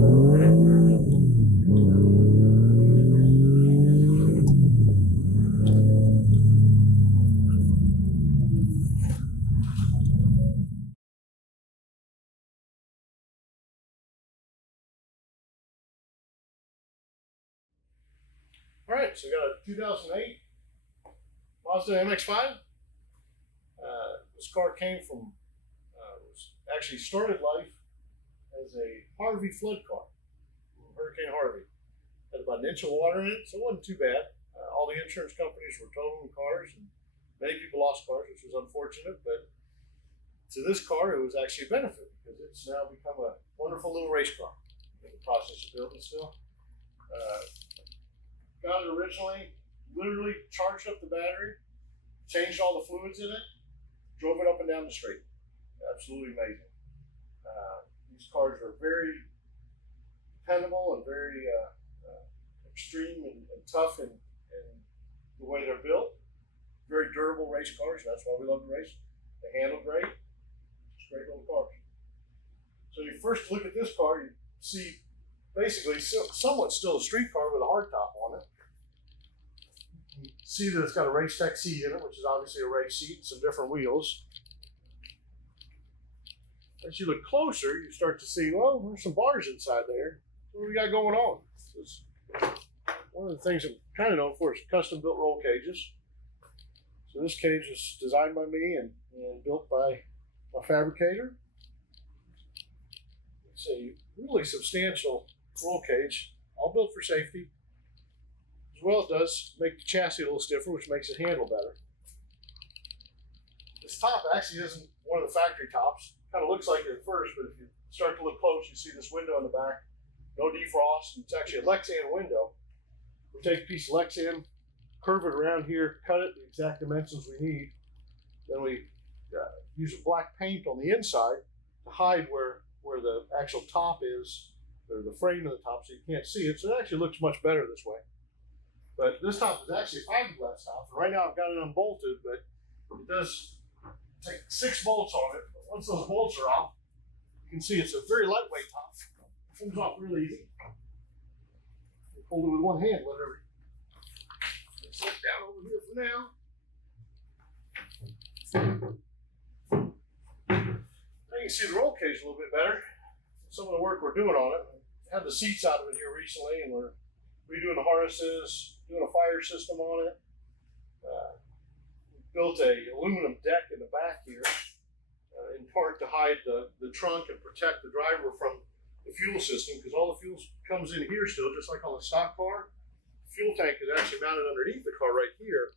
All right, so we got a 2008 Mazda MX5. This car came from, was actually started life as a Harvey flood car, Hurricane Harvey. Had about an inch of water in it, so it wasn't too bad. All the insurance companies were totaling cars, and many people lost cars, which was unfortunate, but to this car, it was actually a benefit because it's now become a wonderful little race car in the process of building still. Got it originally, literally charged up the battery, changed all the fluids in it, drove it up and down the street. Absolutely amazing. These cars are very dependable and very extreme and tough in the way they're built. Very durable race cars. That's why we love to race. They handle great. It's great little cars. So you first look at this car, you see basically somewhat still a street car with a hardtop on it. You see that it's got a race tech seat in it, which is obviously a race seat and some different wheels. As you look closer, you start to see, well, there's some bars inside there. What do we got going on? One of the things I'm kind of known for is custom built roll cages. So this cage is designed by me and built by my fabricator. It's a really substantial roll cage, all built for safety. As well, it does make the chassis a little stiffer, which makes it handle better. This top actually isn't one of the factory tops. Kind of looks like it at first, but if you start to look close, you see this window in the back. No defrost. It's actually a Lexan window. We take a piece of Lexan, curve it around here, cut it the exact dimensions we need. Then we use a black paint on the inside to hide where the actual top is, or the frame of the top, so you can't see it. So it actually looks much better this way. But this top is actually a fiberglass top. And right now I've got it unbolted, but it does take 6 bolts on it. But once those bolts are off, you can see it's a very lightweight top. It comes off really easy. You hold it with one hand, whatever. Let's look down over here for now. Now you can see the roll cage a little bit better. Some of the work we're doing on it. I had the seats out of it here recently, and we're redoing the harnesses, doing a fire system on it. Built a aluminum deck in the back here, in part to hide the trunk and protect the driver from the fuel system, because all the fuel comes in here still, just like on the stock car. The fuel tank is actually mounted underneath the car right here,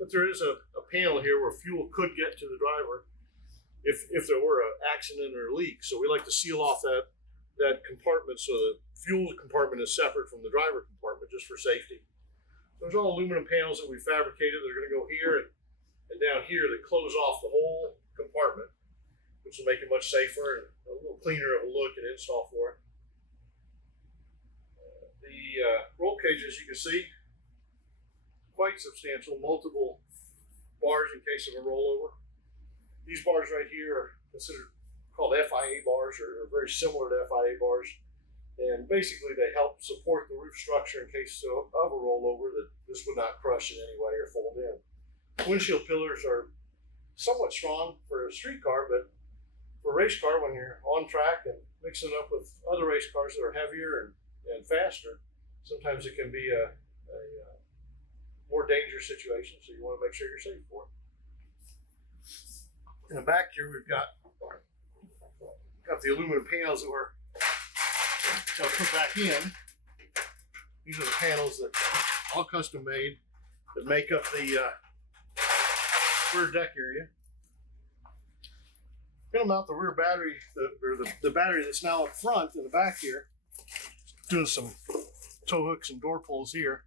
but there is a panel here where fuel could get to the driver if there were an accident or a leak. So we like to seal off that compartment so the fuel compartment is separate from the driver compartment, just for safety. There's all aluminum panels that we fabricated. They're going to go here and down here that close off the whole compartment, which will make it much safer and a little cleaner of a look and install for it. The roll cage, as you can see, quite substantial, multiple bars in case of a rollover. These bars right here are called FIA bars, or very similar to FIA bars. And basically they help support the roof structure in case of a rollover, that this would not crush in any way or fold in. Windshield pillars are somewhat strong for a street car, but for a race car, when you're on track and mixing it up with other race cars that are heavier and faster, sometimes it can be a more dangerous situation, so you want to make sure you're safe for it. In the back here, we've got the aluminum panels that we're going to put back in. These are the panels that all custom made that make up the rear deck area. Going to mount the rear battery, the battery that's now up front in the back here. Doing some tow hooks and door pulls here.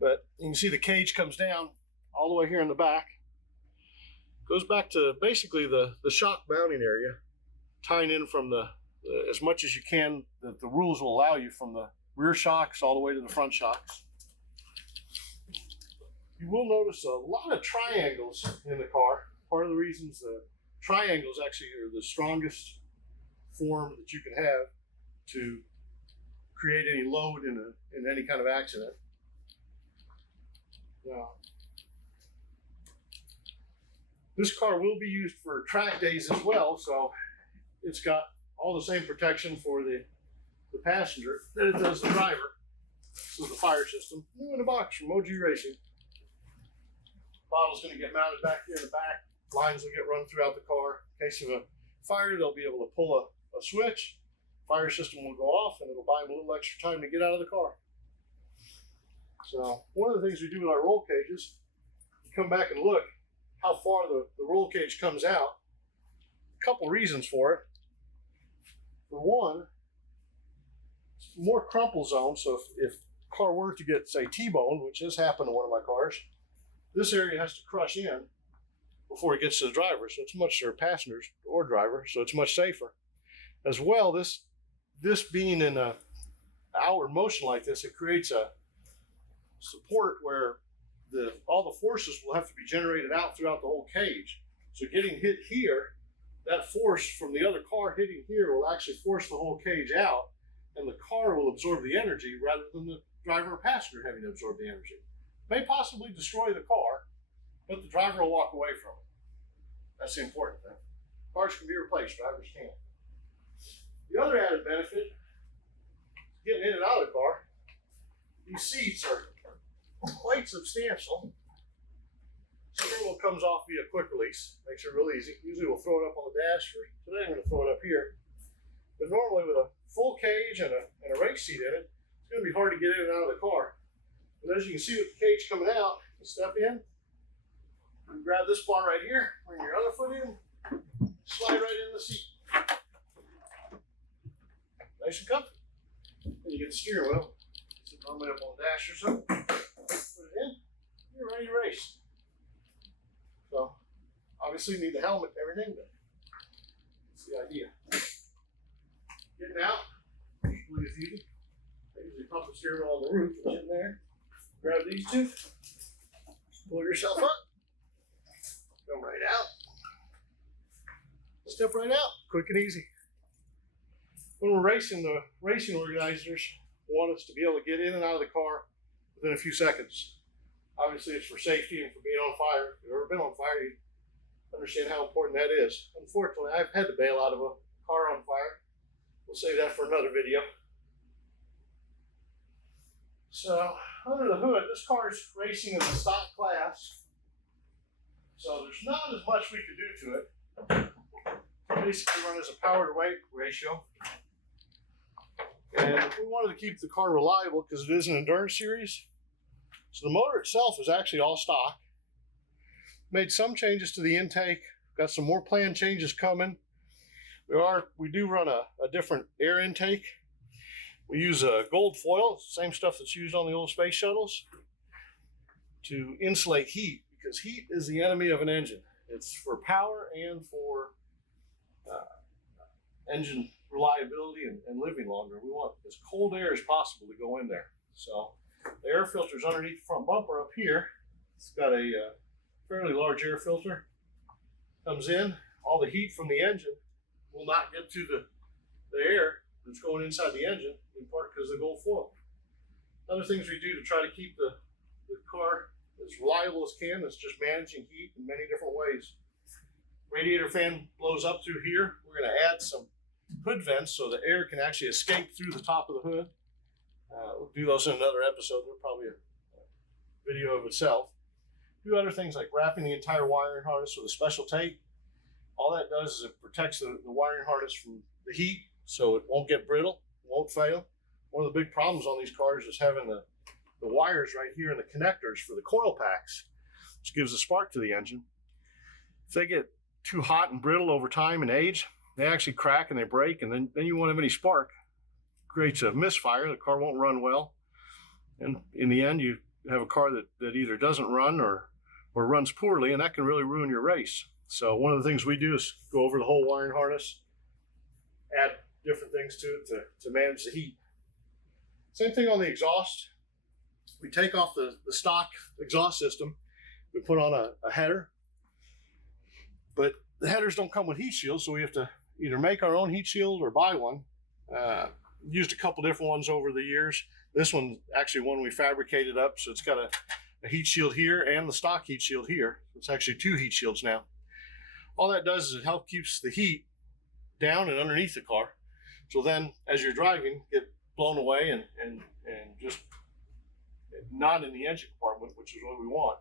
But you can see the cage comes down all the way here in the back. Goes back to basically the shock mounting area, tying in from as much as you can that the rules will allow you, from the rear shocks all the way to the front shocks. You will notice a lot of triangles in the car. Part of the reasons the triangles actually are the strongest form that you can have to create any load in any kind of accident. Now, this car will be used for track days as well, so it's got all the same protection for the passenger that it does the driver. This is the fire system, new in a box from OG Racing. Bottle's going to get mounted back here in the back. Lines will get run throughout the car. In case of a fire, they'll be able to pull a switch. Fire system will go off, and it'll buy them a little extra time to get out of the car. So one of the things we do with our roll cages, come back and look how far the roll cage comes out. A couple reasons for it. For one, it's more crumple zone, so if the car were to get, say, T-boned, which has happened to one of my cars, this area has to crush in before it gets to the driver, so it's much, or passengers or driver, so it's much safer. As well, this being in a outward motion like this, it creates a support where all the forces will have to be generated out throughout the whole cage. So getting hit here, that force from the other car hitting here will actually force the whole cage out, and the car will absorb the energy rather than the driver or passenger having to absorb the energy. May possibly destroy the car, but the driver will walk away from it. That's the important thing. Cars can be replaced, drivers can't. The other added benefit, getting in and out of the car, these seats are quite substantial. Steering wheel comes off via quick release, makes it real easy. Usually we'll throw it up on the dash. Today I'm going to throw it up here. But normally with a full cage and a race seat in it, it's going to be hard to get in and out of the car. But as you can see with the cage coming out, you step in, you grab this bar right here, bring your other foot in, slide right in the seat. Nice and comfy. Then you get the steering wheel, sit normally up on the dash or something, put it in, you're ready to race. So, obviously you need the helmet and everything, but that's the idea. Getting out, usually is easy. I usually pump the steering wheel on the roof, put it in there, grab these two, pull yourself up, come right out, step right out, quick and easy. When we're racing, the racing organizers want us to be able to get in and out of the car within a few seconds. Obviously, it's for safety and for being on fire. If you've ever been on fire, you understand how important that is. Unfortunately, I've had to bail out of a car on fire. We'll save that for another video. So, under the hood, this car is racing in the stock class. So there's not as much we could do to it. Basically run as a power to weight ratio. And if we wanted to keep the car reliable, because it is an endurance series, so the motor itself is actually all stock. Made some changes to the intake, got some more planned changes coming. We do run a different air intake. We use a gold foil, same stuff that's used on the old space shuttles, to insulate heat, because heat is the enemy of an engine. It's for power and for engine reliability and living longer. We want as cold air as possible to go in there. So the air filter's underneath the front bumper up here. It's got a fairly large air filter. Comes in, all the heat from the engine will not get to the air that's going inside the engine, in part because of the gold foil. Other things we do to try to keep the car as reliable as can is just managing heat in many different ways. Radiator fan blows up through here. We're going to add some hood vents so the air can actually escape through the top of the hood. We'll do those in another episode. They're probably a video of itself. Do other things like wrapping the entire wiring harness with a special tape. All that does is it protects the wiring harness from the heat, so it won't get brittle, won't fail. One of the big problems on these cars is having the wires right here in the connectors for the coil packs, which gives a spark to the engine. If they get too hot and brittle over time and age, they actually crack and they break, and then you won't have any spark. It creates a misfire. The car won't run well, and in the end you have a car that either doesn't run or runs poorly, and that can really ruin your race. So one of the things we do is go over the whole wiring harness, add different things to it to manage the heat. Same thing on the exhaust. We take off the stock exhaust system, we put on a header, but the headers don't come with heat shields, so we have to either make our own heat shield or buy one. used a couple different ones over the years. This one actually one we fabricated up, so it's got a heat shield here and the stock heat shield here. It's actually 2 heat shields now. All that does is it helps keeps the heat down and underneath the car. So then as you're driving, get blown away and just not in the engine compartment, which is what we want.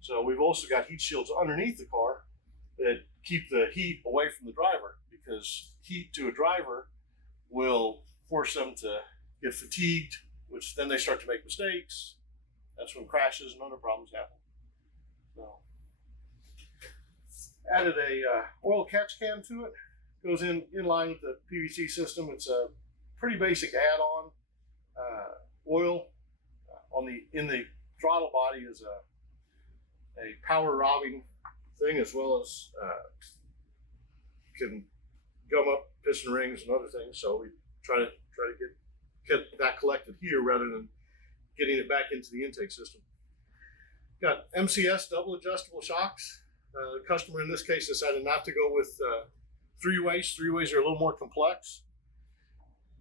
So we've also got heat shields underneath the car that keep the heat away from the driver, because heat to a driver will force them to get fatigued, which then they start to make mistakes. That's when crashes and other problems happen. So added a oil catch can to it. Goes in line with the PVC system. It's a pretty basic add-on. Oil in the throttle body is a power robbing thing, as well as can gum up piston rings and other things. So we try to get that collected here rather than getting it back into the intake system. Got MCS double adjustable shocks. The customer in this case decided not to go with three-ways. Three-ways are a little more complex.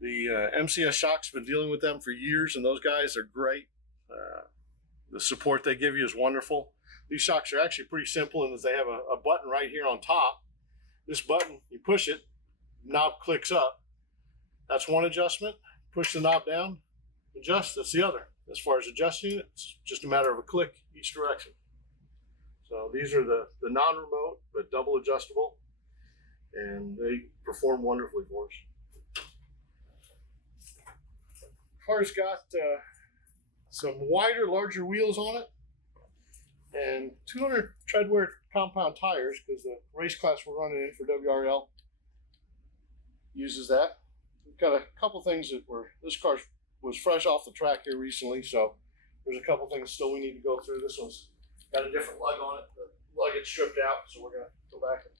The MCS shocks, been dealing with them for years, and those guys are great. The support they give you is wonderful. These shocks are actually pretty simple in that they have a button right here on top. This button, you push it, knob clicks up. That's one adjustment. Push the knob down, adjust, that's the other. As far as adjusting it, it's just a matter of a click each direction. So these are the non-remote, but double adjustable, and they perform wonderfully for us. Car's got some wider, larger wheels on it, and 200 treadwear compound tires, because the race class we're running in for WRL uses that. We've got a couple things that this car was fresh off the track here recently, so there's a couple things still we need to go through. This one's got a different lug on it. The lug gets stripped out, so we're going to go back and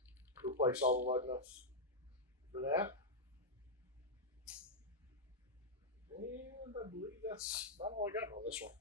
replace all the lug nuts for that. And I believe that's about all I got on this one.